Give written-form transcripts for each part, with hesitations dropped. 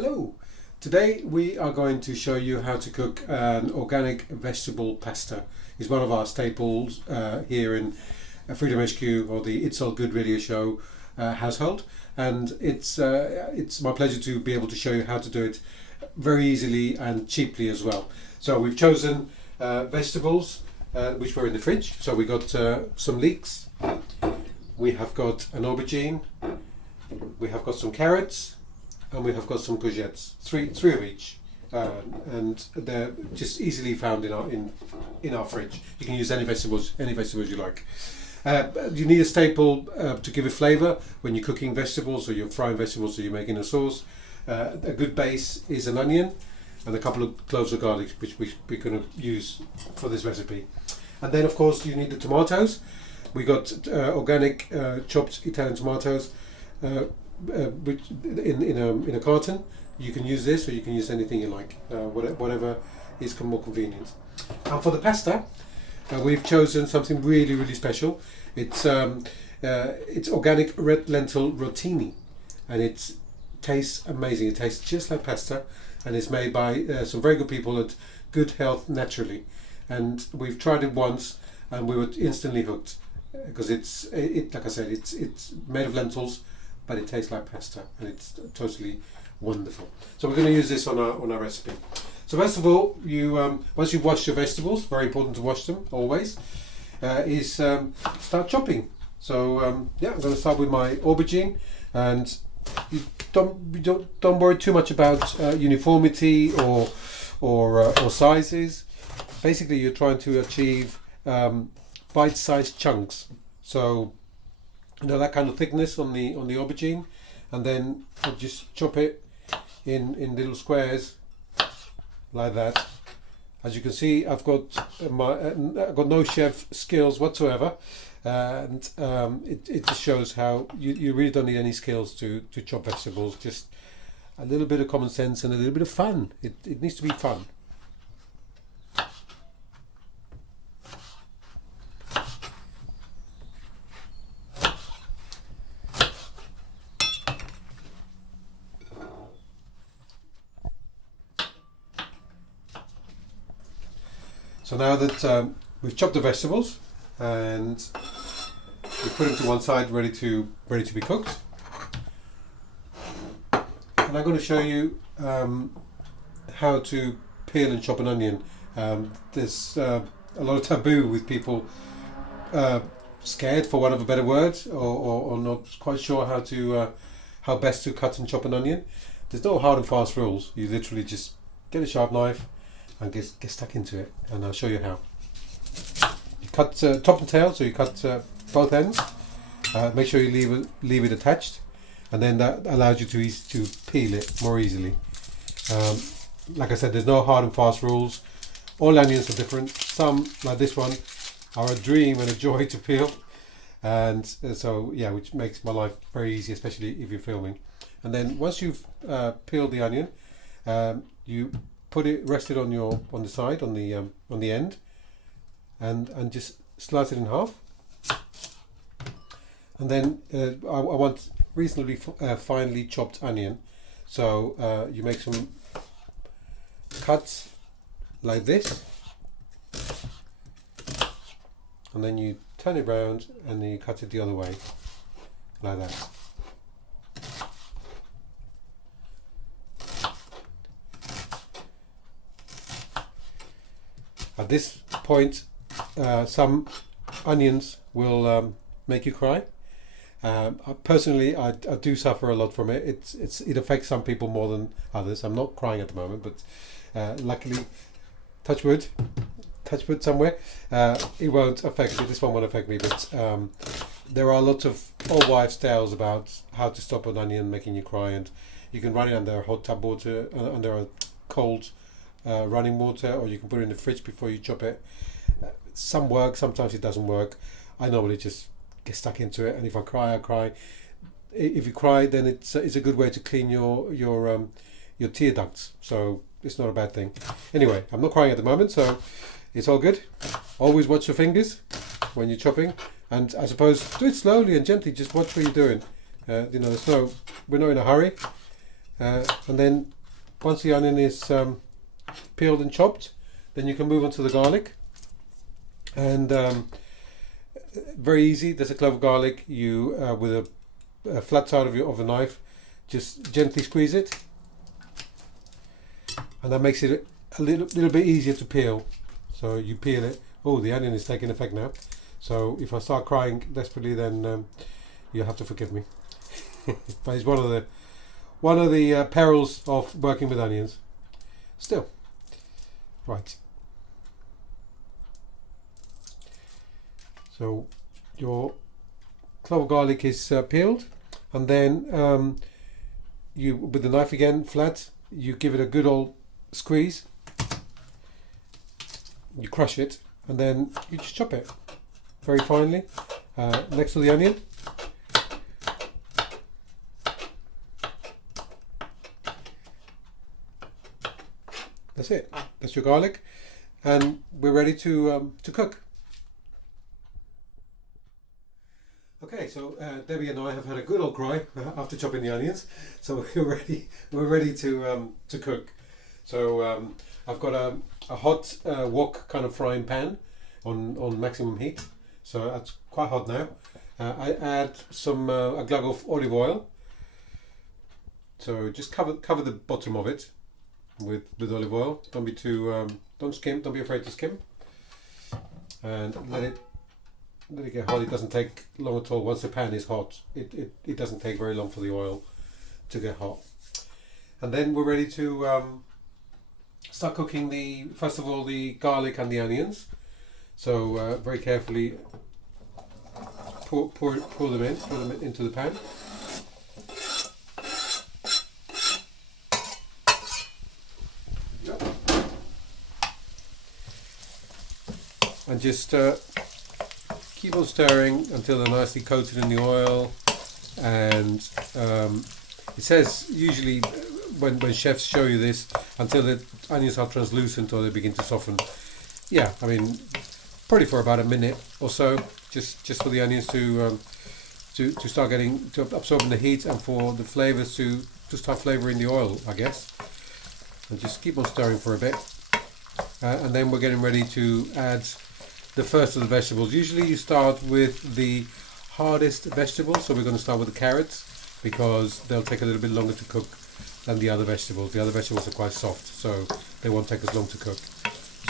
Hello! Today we are going to show you how to cook an organic vegetable pasta. It's one of our staples here in Freedom HQ, or the It's All Good radio show household, and it's my pleasure to be able to show you how to do it very easily and cheaply as well. So we've chosen vegetables which were in the fridge. So we got some leeks, we have got an aubergine, we have got some carrots, and we have got some courgettes, three of each, and they're just easily found in our fridge. You can use any vegetables you like. You need a staple to give a flavour when you're cooking vegetables, or you're frying vegetables, or you're making a sauce. A good base is an onion and a couple of cloves of garlic, which we're going to use for this recipe. And then, of course, you need the tomatoes. We got organic chopped Italian tomatoes. Which in a carton. You can use this, or you can use anything you like, whatever is more convenient. And for the pasta, we've chosen something really special. It's organic red lentil rotini, and it tastes amazing. It tastes just like pasta, and it's made by some very good people at Good Health Naturally. And we've tried it once, and we were instantly hooked, because like I said, it's made of lentils, but it tastes like pasta, and it's totally wonderful. So we're going to use this on our recipe. So first of all, you once you've washed your vegetables, very important to wash them always, is start chopping. So yeah, I'm going to start with my aubergine, and you don't worry too much about uniformity or sizes. Basically, you're trying to achieve bite-sized chunks. So that kind of thickness on the aubergine, and then I just chop it in little squares like that. As you can see, I've got I've got no chef skills whatsoever, and it just shows how you really don't need any skills to chop vegetables. Just a little bit of common sense and a little bit of fun. It needs to be fun. So now that we've chopped the vegetables and we put them to one side, ready to be cooked, and I'm going to show you how to peel and chop an onion. There's a lot of taboo with people scared, for want of a better word, or not quite sure how best to cut and chop an onion. There's no hard and fast rules. You literally just get a sharp knife and get stuck into it, and I'll show you how. You cut top and tail, so you cut both ends. Make sure you leave it attached, and then that allows you to peel it more easily. Like I said, there's no hard and fast rules. All onions are different. Some, like this one, are a dream and a joy to peel, and so yeah, which makes my life very easy, especially if you're filming. And then once you've peeled the onion, you rest it on the side, on the end, and just slice it in half. And then I want reasonably finely chopped onion, so you make some cuts like this, and then you turn it round and then you cut it the other way like that. At this point, some onions will make you cry. Personally, I do suffer a lot from it. It affects some people more than others. I'm not crying at the moment, but luckily, touch wood somewhere, it won't affect me. This one won't affect me, but there are lots of old wives' tales about how to stop an onion making you cry, and you can run it under hot tub water, under a cold running water, or you can put it in the fridge before you chop it. Some work, sometimes it doesn't work. I normally just get stuck into it, and if I cry, I cry. If you cry, then it's a good way to clean your tear ducts, so it's not a bad thing. Anyway, I'm not crying at the moment, so it's all good. Always watch your fingers when you're chopping, and I suppose do it slowly and gently. Just watch what you're doing. We're not in a hurry. And then once the onion is peeled and chopped, then you can move on to the garlic. And very easy. There's a clove of garlic. You with a flat side of a knife, just gently squeeze it, and that makes it a little bit easier to peel. So you peel it. Oh, the onion is taking effect now. So if I start crying desperately, then you'll have to forgive me. But it's one of the perils of working with onions. Still, right. So your clove of garlic is peeled, and then you, with the knife again, flat, you give it a good old squeeze. You crush it, and then you just chop it very finely next to the onion. That's it. That's your garlic, and we're ready to cook. Okay, so Debbie and I have had a good old cry after chopping the onions, so we're ready to cook. So I've got a hot wok kind of frying pan on maximum heat, so that's quite hot now. I add some a glug of olive oil. So just cover the bottom of it with olive oil. Don't be too don't skim. Don't be afraid to skim, and let it get hot. It doesn't take long at all. Once the pan is hot, it doesn't take very long for the oil to get hot. And then we're ready to start cooking first of all the garlic and the onions. So very carefully pour them into the pan. And just keep on stirring until they're nicely coated in the oil. And it says usually when chefs show you this, until the onions are translucent or they begin to soften. Yeah, I mean, probably for about a minute or so, just for the onions to start absorbing the heat, and for the flavors to start flavoring the oil, I guess. And just keep on stirring for a bit. And then we're getting ready to add the first of the vegetables. Usually you start with the hardest vegetables, so we're going to start with the carrots because they'll take a little bit longer to cook than the other vegetables. The other vegetables are quite soft, so they won't take as long to cook.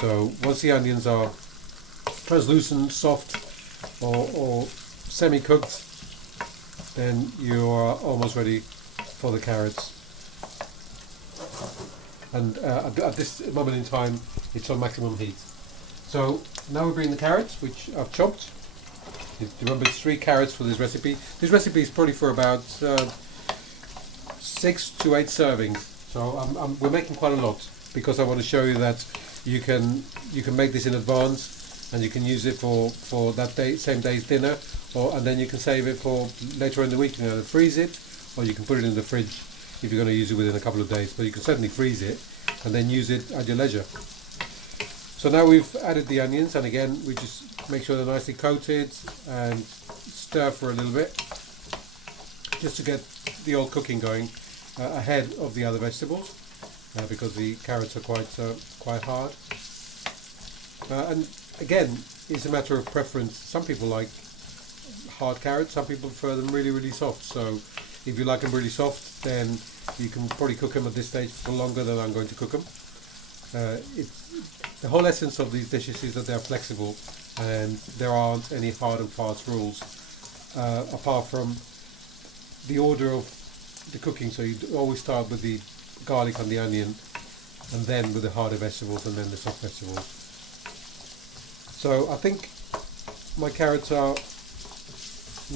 So once the onions are translucent, soft, or semi-cooked, then you are almost ready for the carrots. And at this moment in time, it's on maximum heat. So now we bring the carrots, which I've chopped. Remember, it's 3 carrots for this recipe. This recipe is probably for about 6 to 8 servings. So we're making quite a lot because I want to show you that you can make this in advance, and you can use it for that day, same day's dinner, and then you can save it for later in the week. You can either freeze it, or you can put it in the fridge if you're going to use it within a couple of days. But you can certainly freeze it and then use it at your leisure. So now we've added the onions, and again we just make sure they're nicely coated and stir for a little bit, just to get the old cooking going ahead of the other vegetables, because the carrots are quite hard. And again, it's a matter of preference. Some people like hard carrots, some people prefer them really, really soft. So if you like them really soft, then you can probably cook them at this stage for longer than I'm going to cook them. The whole essence of these dishes is that they're flexible, and there aren't any hard and fast rules apart from the order of the cooking. So you always start with the garlic and the onion, and then with the harder vegetables, and then the soft vegetables. So I think my carrots are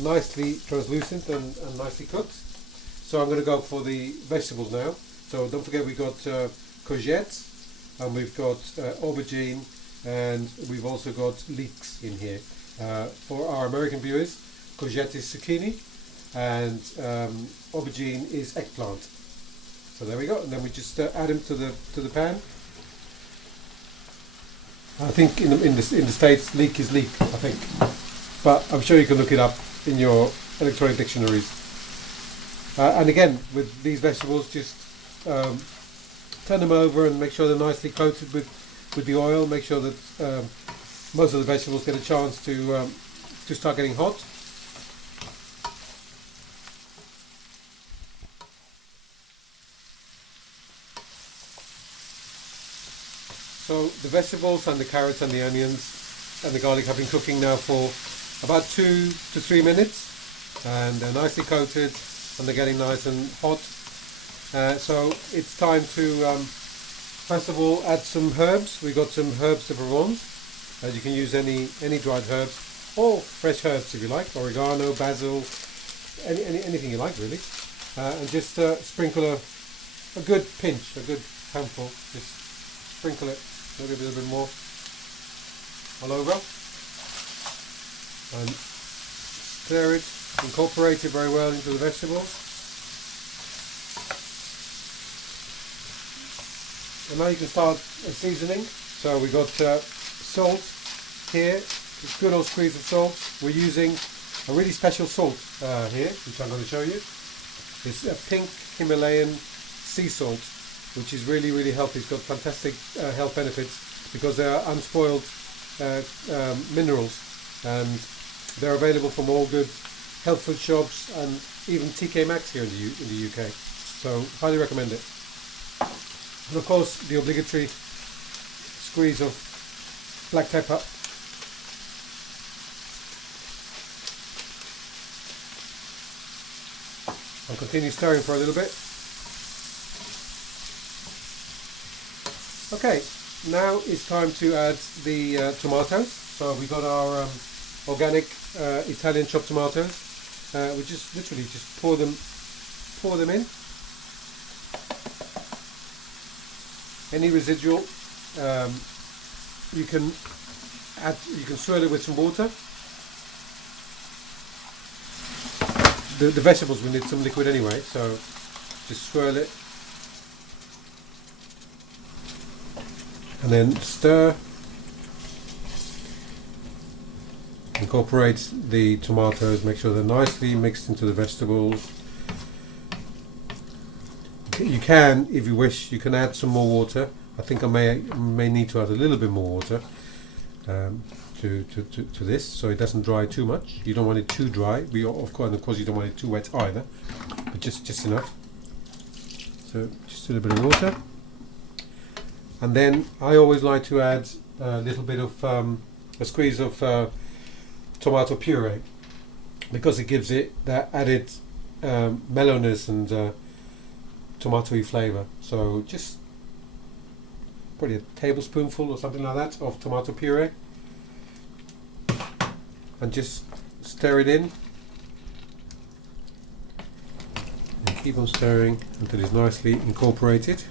nicely translucent and nicely cooked. So I'm going to go for the vegetables now. So don't forget, we've got courgettes, and we've got aubergine, and we've also got leeks in here. For our American viewers, courgette is zucchini, and aubergine is eggplant. So there we go, and then we just add them to the pan. I think in the States, leek is leek, I think, but I'm sure you can look it up in your electronic dictionaries. And again, with these vegetables, just turn them over and make sure they're nicely coated with the oil. Make sure that most of the vegetables get a chance to start getting hot. So the vegetables and the carrots and the onions and the garlic have been cooking now for about 2 to 3 minutes, and they're nicely coated and they're getting nice and hot. So it's time to first of all add some herbs. We've got some herbs de Provence. You can use any dried herbs or fresh herbs if you like, oregano, basil, anything you like really. And just sprinkle a good pinch, a good handful. Just sprinkle it a little bit more all over, and stir it, incorporate it very well into the vegetables. And now you can start seasoning. So we got salt here, a good old squeeze of salt. We're using a really special salt here, which I'm going to show you. It's a pink Himalayan sea salt, which is really healthy. It's got fantastic health benefits because they are unspoiled minerals, and they're available from all good health food shops and even TK Maxx here in the UK. So highly recommend it. And of course the obligatory squeeze of black pepper. I'll continue stirring for a little bit. Okay, now it's time to add the tomatoes. So we got our organic Italian chopped tomatoes. We just literally just pour them in. Any residual, you can swirl it with some water. The vegetables will need some liquid anyway, so just swirl it and then stir. Incorporate the tomatoes, make sure they're nicely mixed into the vegetables. You can, if you wish, you can add some more water. I think I may need to add a little bit more water to this, so it doesn't dry too much. You don't want it too dry. Of course, you don't want it too wet either, but just enough. So just a little bit of water, and then I always like to add a little bit of a squeeze of tomato puree, because it gives it that added mellowness and tomatoey flavour. So just probably a tablespoonful or something like that of tomato puree, and just stir it in and keep on stirring until it's nicely incorporated.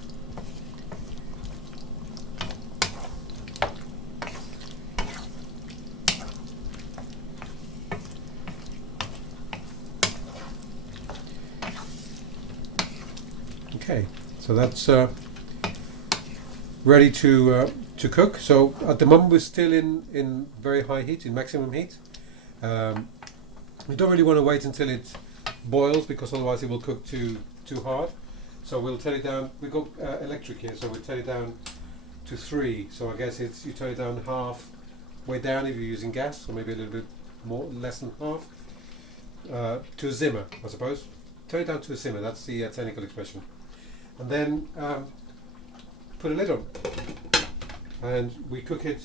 Okay, so that's ready to cook. So at the moment we're still in very high heat, in maximum heat. We don't really want to wait until it boils, because otherwise it will cook too hard. So we'll turn it down. We've got electric here, so we'll turn it down to 3. So I guess you turn it down half way down if you're using gas, or maybe a little bit less than half, to a simmer, I suppose. Turn it down to a simmer. That's the technical expression. And then put a lid on, and we cook it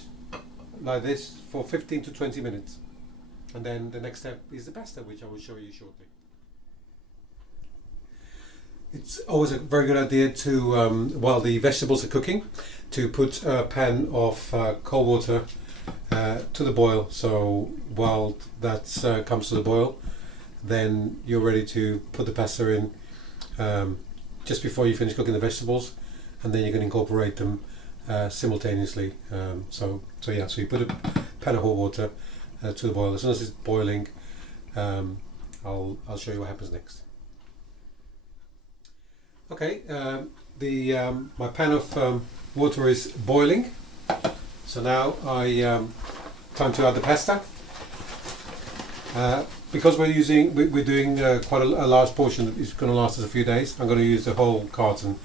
like this for 15 to 20 minutes. And then the next step is the pasta, which I will show you shortly. It's always a very good idea to, while the vegetables are cooking, to put a pan of cold water to the boil. So while that comes to the boil, then you're ready to put the pasta in just before you finish cooking the vegetables, and then you can incorporate them simultaneously. So you put a pan of hot water to the boil. As soon as it's boiling, I'll show you what happens next. Okay, my pan of water is boiling. So now time to add the pasta. Because we're doing quite a large portion that is going to last us a few days, I'm going to use the whole carton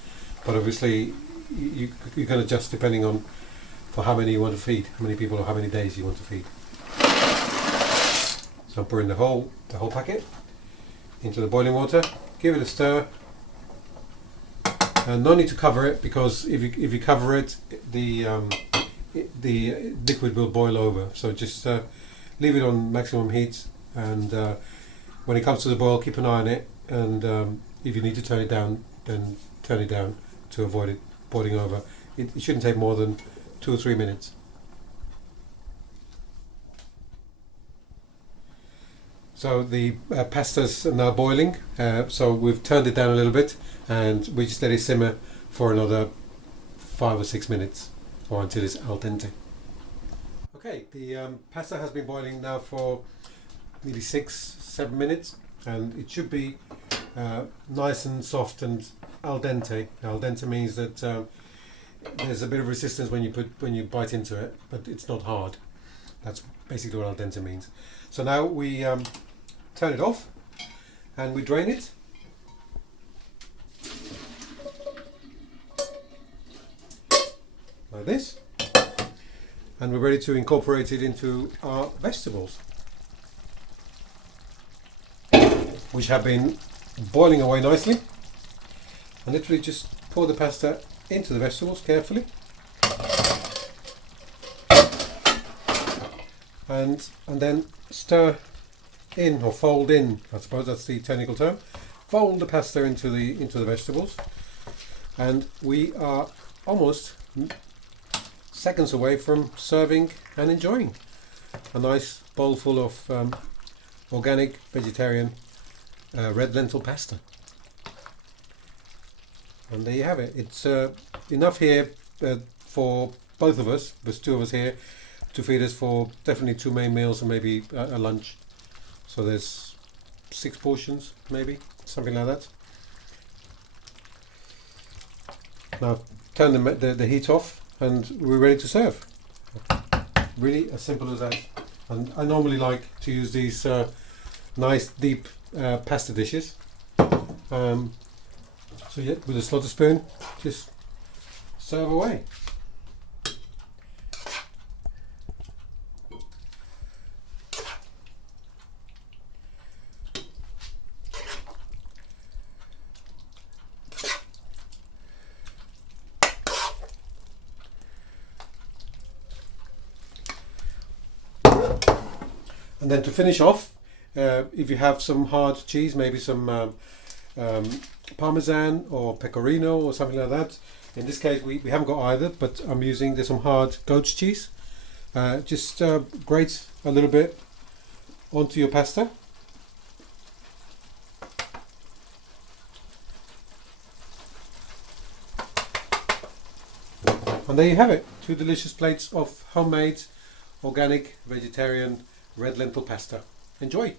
but obviously you can adjust depending on for how many you want to feed, how many people or how many days you want to feed. So I'm pouring the whole packet into the boiling water, give it a stir, and no need to cover it, because if you cover it, the liquid will boil over. So just leave it on maximum heat, and when it comes to the boil, keep an eye on it, and if you need to turn it down, then turn it down to avoid it boiling over. It shouldn't take more than 2 or 3 minutes. So the pasta's now boiling, so we've turned it down a little bit, and we just let it simmer for another 5 or 6 minutes, or until it's al dente. Okay, the pasta has been boiling now for maybe 6-7 minutes, and it should be nice and soft and al dente. Al dente means that there's a bit of resistance when you bite into it, but it's not hard. That's basically what al dente means. So now we turn it off and we drain it. Like this. And we're ready to incorporate it into our vegetables, which have been boiling away nicely. And literally just pour the pasta into the vegetables carefully. And then stir in, or fold in, I suppose that's the technical term. Fold the pasta into the vegetables, and we are almost seconds away from serving and enjoying a nice bowl full of organic vegetarian red lentil pasta. And there you have it. It's enough here for both of us. There's 2 of us here to feed us for definitely 2 main meals and maybe a lunch. So there's 6 portions, maybe, something like that. Now turn the heat off, and we're ready to serve. Really as simple as that. And I normally like to use these nice deep pasta dishes. So yeah, with a slaughter spoon, just serve away. And then to finish off, if you have some hard cheese, maybe some Parmesan or Pecorino or something like that. In this case we haven't got either, but I'm using some hard goat's cheese. Just grate a little bit onto your pasta. And there you have it, 2 delicious plates of homemade, organic, vegetarian red lentil pasta. Enjoy!